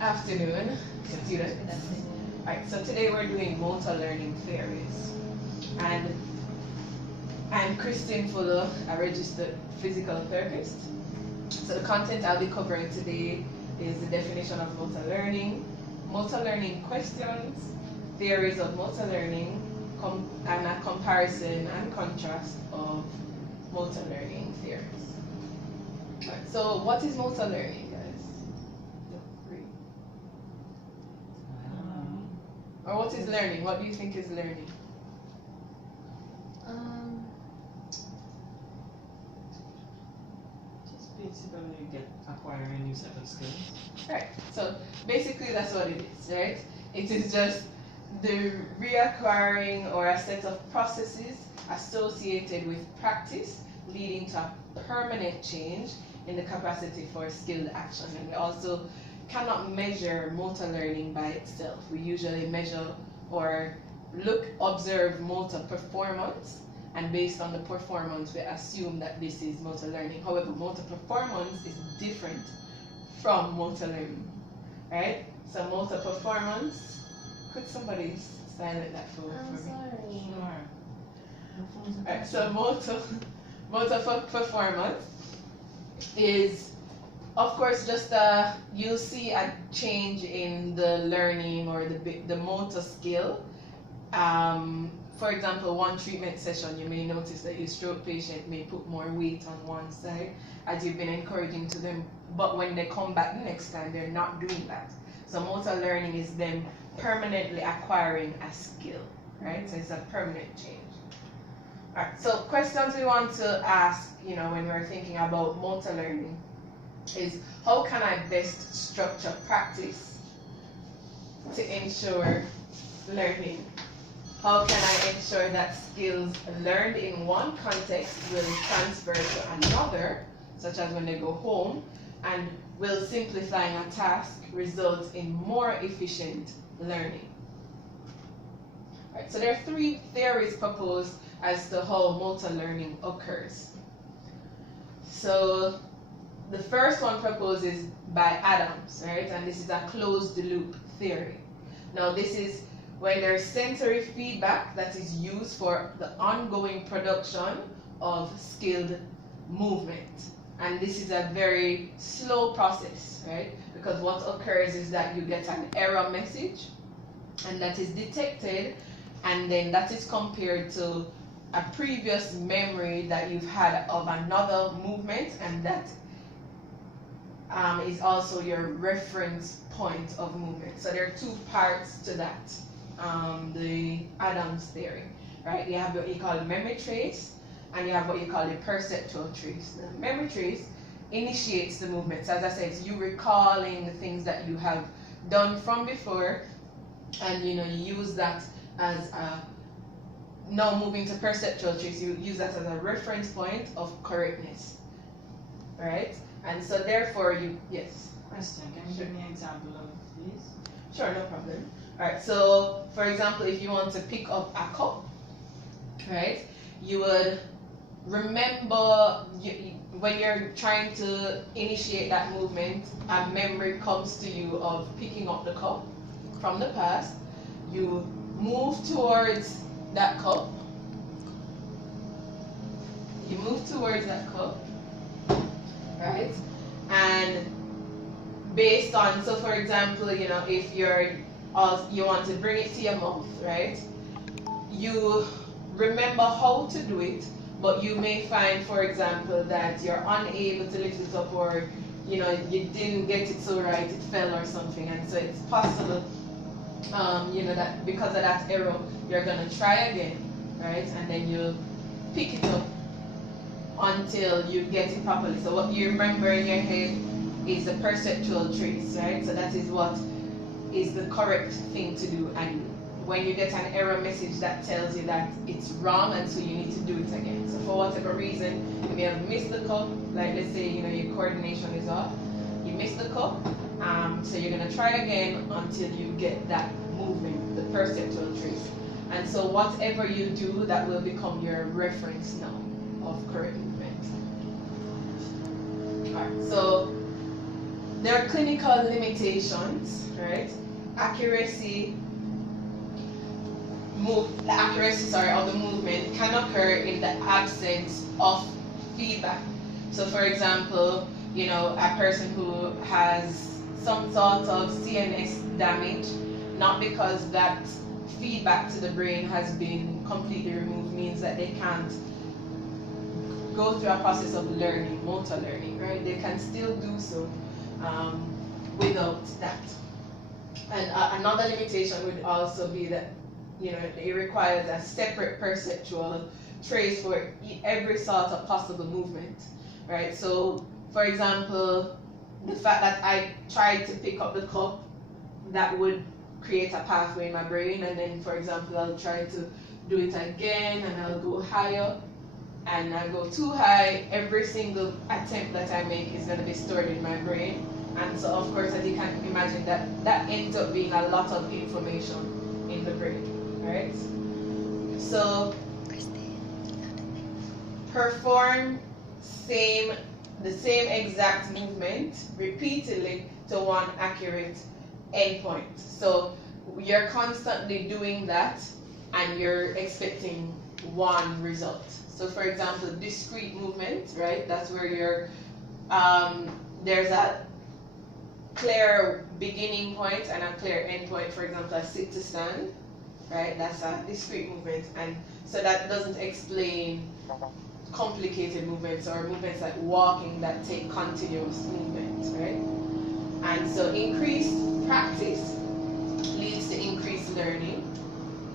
Afternoon, students. Alright, so today we're doing motor learning theories. And I'm Christine Fuller, a registered physical therapist. So the content I'll be covering today is the definition of motor learning questions, theories of motor learning, and a comparison and contrast of motor learning theories. Right, so what is motor learning, guys? Or what is learning? What do you think is learning? Just basically acquiring a new set of skills. Right. So basically that's what it is, right? It is just the reacquiring or a set of processes associated with practice leading to a permanent change in the capacity for skilled action. And we also cannot measure motor learning by itself. We usually measure or observe motor performance, and based on the performance we assume that this is motor learning. However, motor performance is different from motor learning, right? So motor performance, could somebody silent that phone for me? Sorry. Sure. Right, so motor performance is, of course, just you'll see a change in the learning or the motor skill. For example, one treatment session, you may notice that your stroke patient may put more weight on one side as you've been encouraging to them, but when they come back next time, they're not doing that. So motor learning is them permanently acquiring a skill, right? So it's a permanent change. All right, so questions we want to ask, when we're thinking about motor learning is, how can I best structure practice to ensure learning? How can I ensure that skills learned in one context will transfer to another, such as when they go home, and will simplifying a task result in more efficient learning? Right, so there are three theories proposed as to how motor learning occurs. So the first one proposes by Adams, right? And this is a closed loop theory. Now this is when there's sensory feedback that is used for the ongoing production of skilled movement. And this is a very slow process, right? Because what occurs is that you get an error message, and that is detected, and then that is compared to a previous memory that you've had of another movement, and that is also your reference point of movement. So there are two parts to that, the Adams theory, right? You have what you call memory trace, and you have what you call the perceptual trace. The memory trace initiates the movement. So as I said, it's you recalling the things that you have done from before, and you use that as a, now moving to perceptual trace, you use that as a reference point of correctness, right? And so therefore yes. Question, can you give me an example of these? Sure, no problem. Alright, so for example, if you want to pick up a cup, right, you would remember, when you're trying to initiate that movement, a memory comes to you of picking up the cup from the past. You move towards that cup. You move towards that cup, right? And based on, so for example, if you want to bring it to your mouth, right? You remember how to do it, but you may find, for example, that you're unable to lift it up, or you didn't get it so right, it fell or something, and so it's possible, that because of that error, you're gonna try again, right? And then you pick it up until you get it properly. So what you remember in your head is the perceptual trace, right? So that is what is the correct thing to do. And when you get an error message, that tells you that it's wrong, and so you need to do it again. So for whatever reason, you may have missed the cup, like let's say your coordination is off, you missed the cup, so you're gonna try again until you get that movement, the perceptual trace. And so whatever you do, that will become your reference now of correct movement. Alright, so there are clinical limitations, right? Accuracy of the movement can occur in the absence of feedback. So for example, a person who has some sort of CNS damage, not because that feedback to the brain has been completely removed means that they can't go through a process of learning, motor learning, right? They can still do so without that. And another limitation would also be that it requires a separate perceptual trace for every sort of possible movement, right? So, for example, the fact that I tried to pick up the cup, that would create a pathway in my brain, and then, for example, I'll try to do it again, and I'll go higher, and I go too high. Every single attempt that I make is going to be stored in my brain, and so, of course, as you can imagine, that ends up being a lot of information in the brain. Right? So perform the same exact movement repeatedly to one accurate endpoint. So you're constantly doing that and you're expecting one result. So for example, discrete movement, right? That's where you're there's a clear beginning point and a clear end point. For example, a sit to stand. Right, that's a discrete movement, and so that doesn't explain complicated movements or movements like walking that take continuous movement, right? And so increased practice leads to increased learning,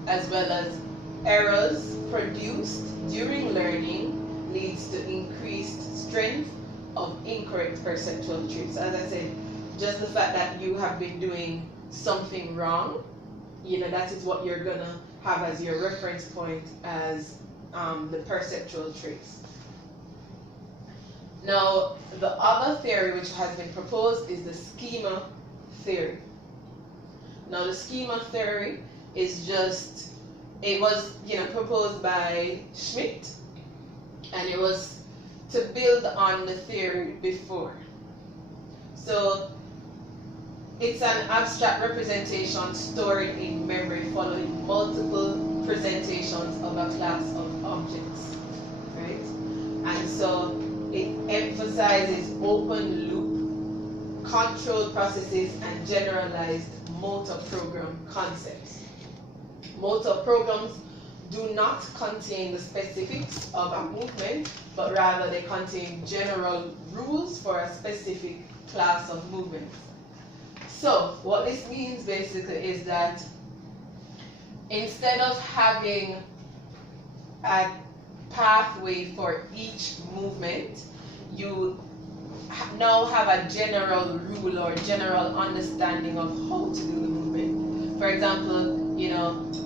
as well as errors produced during learning leads to increased strength of incorrect perceptual traits. As I said, just the fact that you have been doing something wrong, that is what you're gonna have as your reference point as the perceptual traits. Now, the other theory which has been proposed is the schema theory. Now, the schema theory is it was proposed by Schmidt, and it was to build on the theory before. So it's an abstract representation stored in memory following multiple presentations of a class of objects, right? And so it emphasizes open loop, controlled processes, and generalized motor program concepts. Motor programs do not contain the specifics of a movement, but rather they contain general rules for a specific class of movements. So what this means basically is that instead of having a pathway for each movement, you now have a general rule or general understanding of how to do the movement. For example,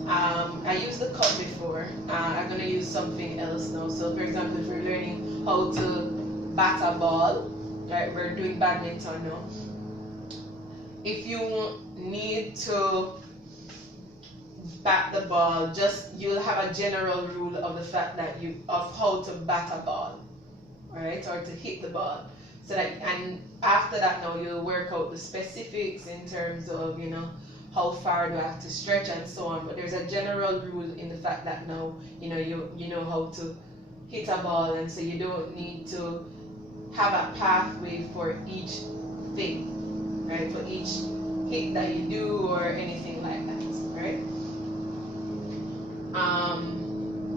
I used the cup before. I'm going to use something else now. So for example, if we're learning how to bat a ball, right, we're doing badminton now. If you need to bat the ball, you'll have a general rule of the fact that of how to bat a ball, right, or to hit the ball. So that, and after that now you'll work out the specifics in terms of how far do I have to stretch and so on. But there's a general rule in the fact that now you know how to hit a ball, and so you don't need to have a pathway for each thing. Right, for each hit that you do or anything like that, right?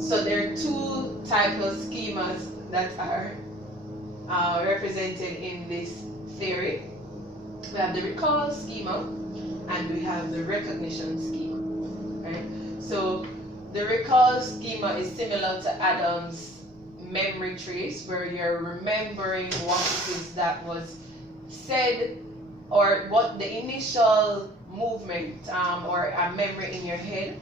So there are two types of schemas that are represented in this theory. We have the recall schema and we have the recognition schema, right? So the recall schema is similar to Adam's memory trace, where you're remembering what it is that was said, or what the initial movement or a memory in your head,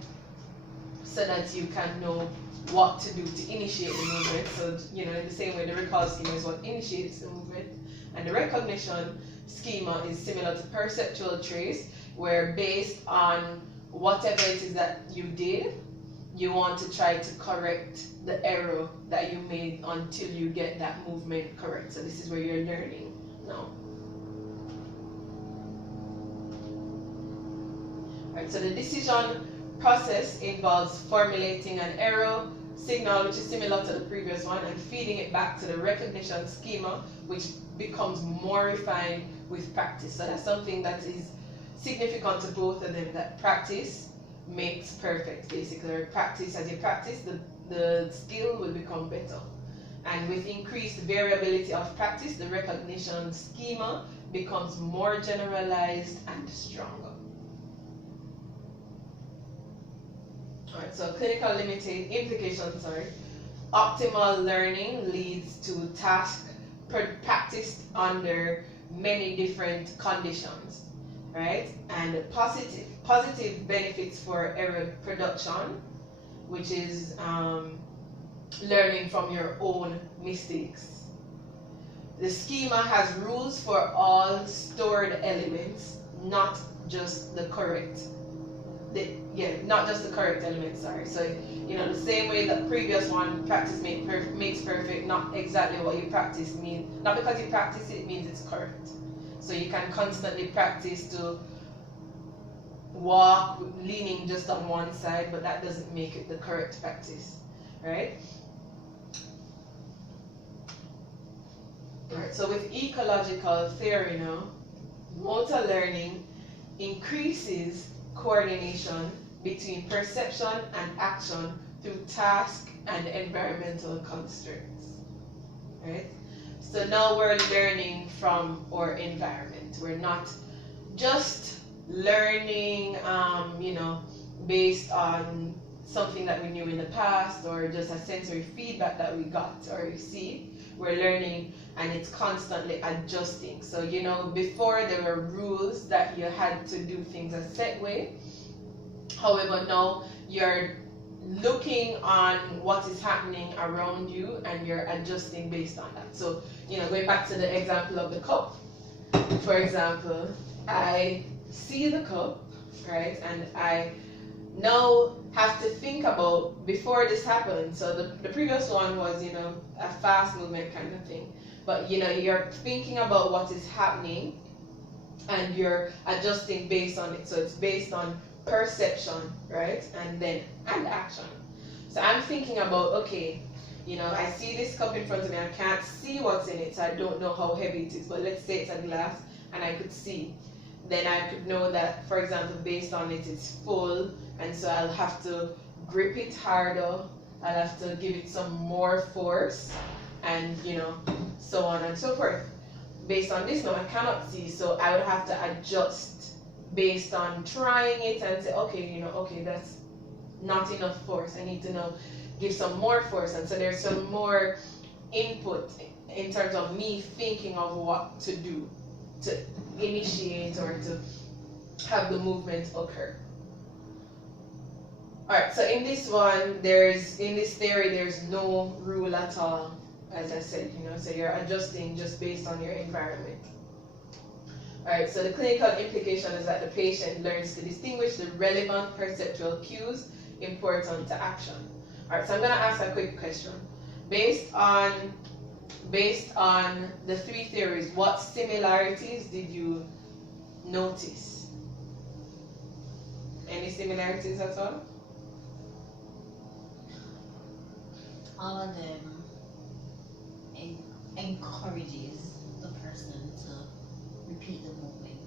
so that you can know what to do to initiate the movement. So, in the same way, the recall schema is what initiates the movement. And the recognition schema is similar to perceptual trace, where based on whatever it is that you did, you want to try to correct the error that you made until you get that movement correct. So this is where you're learning now. Right, so the decision process involves formulating an error signal, which is similar to the previous one, and feeding it back to the recognition schema, which becomes more refined with practice. So that's something that is significant to both of them, that practice makes perfect, basically. Or practice, as you practice, the skill will become better. And with increased variability of practice, the recognition schema becomes more generalized and stronger. Alright, so clinical limited implications are optimal learning leads to task practiced under many different conditions, right? And positive benefits for error production, which is learning from your own mistakes. The schema has rules for all stored elements, not just the correct. Not just the correct elements, sorry. So, the same way the previous one, practice makes perfect, not exactly what you practice means. Not because you practice it means it's correct. So you can constantly practice to walk leaning just on one side, but that doesn't make it the correct practice, right? Alright, so with ecological theory now, motor learning increases coordination between perception and action through task and environmental constraints, right? So now we're learning from our environment. We're not just learning, based on something that we knew in the past or just a sensory feedback that we got or receive. We're learning and it's constantly adjusting. So, before there were rules that you had to do things a set way. However, now you're looking on what is happening around you and you're adjusting based on that. So, going back to the example of the cup, for example, I see the cup, right, and I now have to think about before this happened. So the previous one was, a fast movement kind of thing. But, you're thinking about what is happening and you're adjusting based on it. So it's based on perception, right? And action. So I'm thinking about, okay, I see this cup in front of me. I can't see what's in it, so I don't know how heavy it is. But let's say it's a glass and I could see. Then I could know that, for example, based on it, it's full. And so I'll have to grip it harder. I'll have to give it some more force. And, so on and so forth. Based on this, now I cannot see. So I would have to adjust based on trying it and say, okay, that's not enough force. I need to now give some more force. And so there's some more input in terms of me thinking of what to do to initiate or to have the movement occur. Alright, so in this one, in this theory, there's no rule at all, as I said, so you're adjusting just based on your environment. Alright, so the clinical implication is that the patient learns to distinguish the relevant perceptual cues important to action. Alright, so I'm going to ask a quick question. Based on the three theories, what similarities did you notice? Any similarities at all? All of them encourages the person to repeat the movement.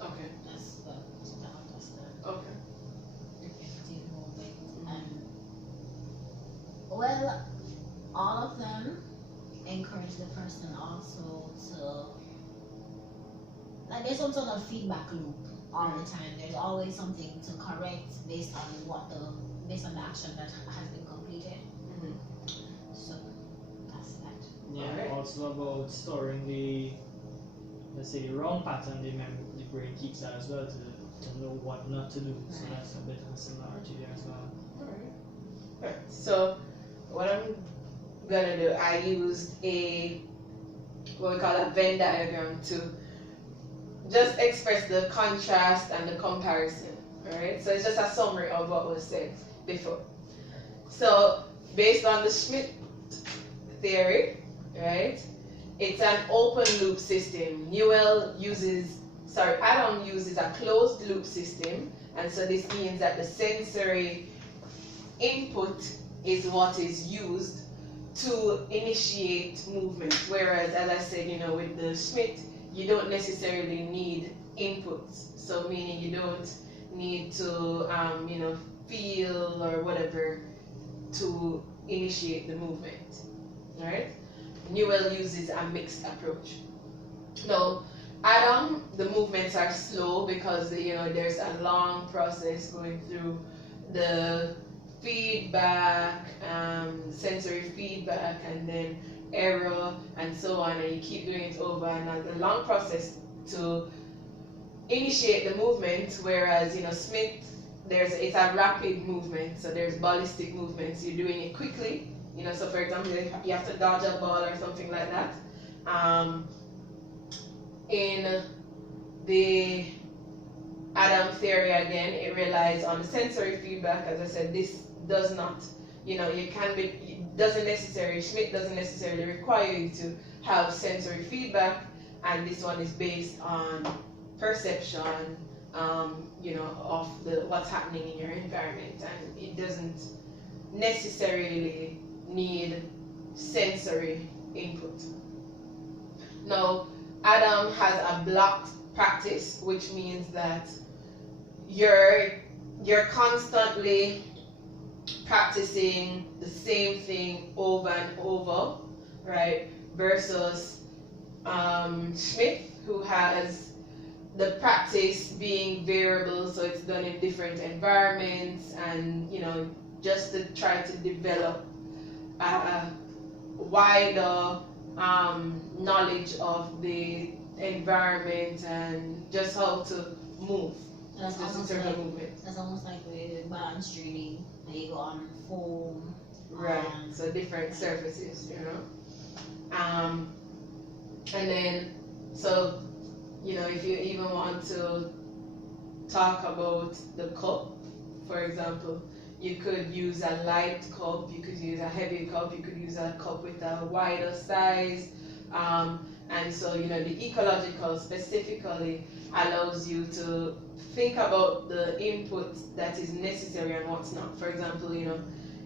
Okay. That's what I understand. Okay. Repetitive movement. Well, all of them encourage the person also to, like, there's some sort of feedback loop all the time. There's always something to correct based on the action that has been completed. So that's that. Yeah, Alright. also about storing the wrong pattern, the brain keeps that as well to know what not to do. So that's a bit of a similarity there as well. Alright. So what I'm gonna do, I used what we call a Venn diagram to just express the contrast and the comparison. Alright, so it's just a summary of what was said before. So based on the Schmidt theory, right, it's an open loop system. Newell uses Adam uses a closed loop system, and so this means that the sensory input is what is used to initiate movement. Whereas, as I said, with the Schmidt, you don't necessarily need inputs. So meaning you don't need to, feel or whatever to initiate the movement, right? Newell uses a mixed approach. Now, Adam, the movements are slow because there's a long process going through the feedback, sensory feedback, and then error, and so on, and you keep doing it over, and a long process to initiate the movement. Whereas Smith, it's a rapid movement, so there's ballistic movements. You're doing it quickly, so for example, you have to dodge a ball or something like that. In the Adam theory, again, it relies on sensory feedback. As I said, this does not, Schmidt doesn't necessarily require you to have sensory feedback, and this one is based on perception, of what's happening in your environment, and it doesn't necessarily need sensory input. Now, Adam has a blocked practice, which means that you're constantly practicing the same thing over and over, right? Versus Schmidt, who has the practice being variable, so it's done in different environments, and just to try to develop a wider knowledge of the environment and just how to move. That's just in almost terms like, of movement. That's almost like with balance training, where you go on foam. Right. So different surfaces, and then if you even want to talk about the cup, for example, you could use a light cup, you could use a heavy cup, you could use a cup with a wider size, and so the ecological specifically allows you to think about the input that is necessary and what's not. For example,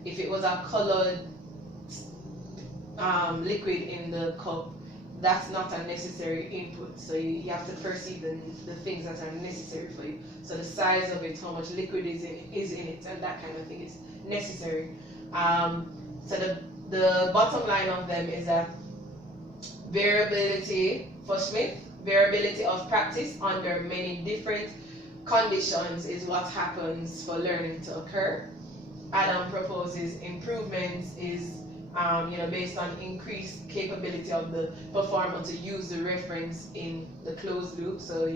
if it was a colored liquid in the cup, that's not a necessary input. So you have to perceive the things that are necessary for you. So the size of it, how much liquid is in it, and that kind of thing is necessary. So the bottom line of them is that variability for Schmidt, variability of practice under many different conditions is what happens for learning to occur. Adam proposes improvements is based on increased capability of the performer to use the reference in the closed loop. So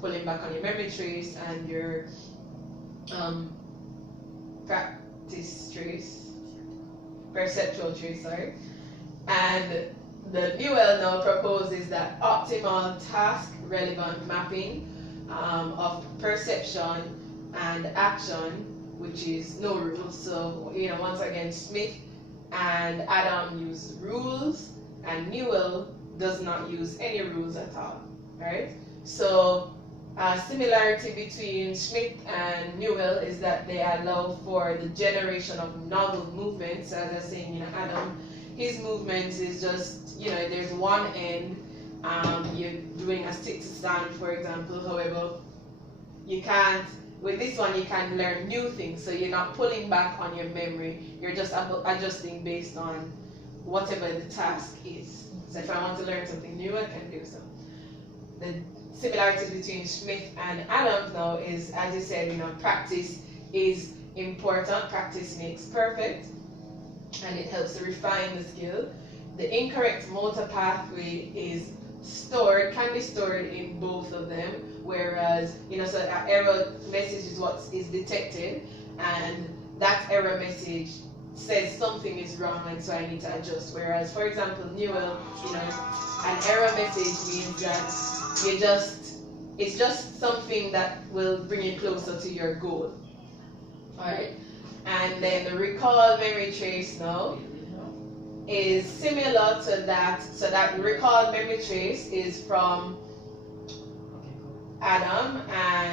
pulling back on your memory trace and your practice trace, perceptual trace, sorry. And the Newell now proposes that optimal task relevant mapping of perception and action, which is no rules. So once again, Smith and Adam use rules, and Newell does not use any rules at all, right? So similarity between Schmidt and Newell is that they allow for the generation of novel movements. As I was saying, Adam, his movements is just, there's one end, you're doing a stick to stand, for example. However, with this one, you can learn new things. So you're not pulling back on your memory. You're just adjusting based on whatever the task is. So if I want to learn something new, I can do so. The similarities between Schmidt and Adams now is, as you said, practice is important. Practice makes perfect, and it helps to refine the skill. The incorrect motor pathway can be stored in both of them, whereas so an error message is what is detected, and that error message says something is wrong, and so I need to adjust. Whereas, for example, Newell, an error message means that it's just something that will bring you closer to your goal. Alright? And then the recall memory trace now is similar to that. So that recall memory trace is from Adam, and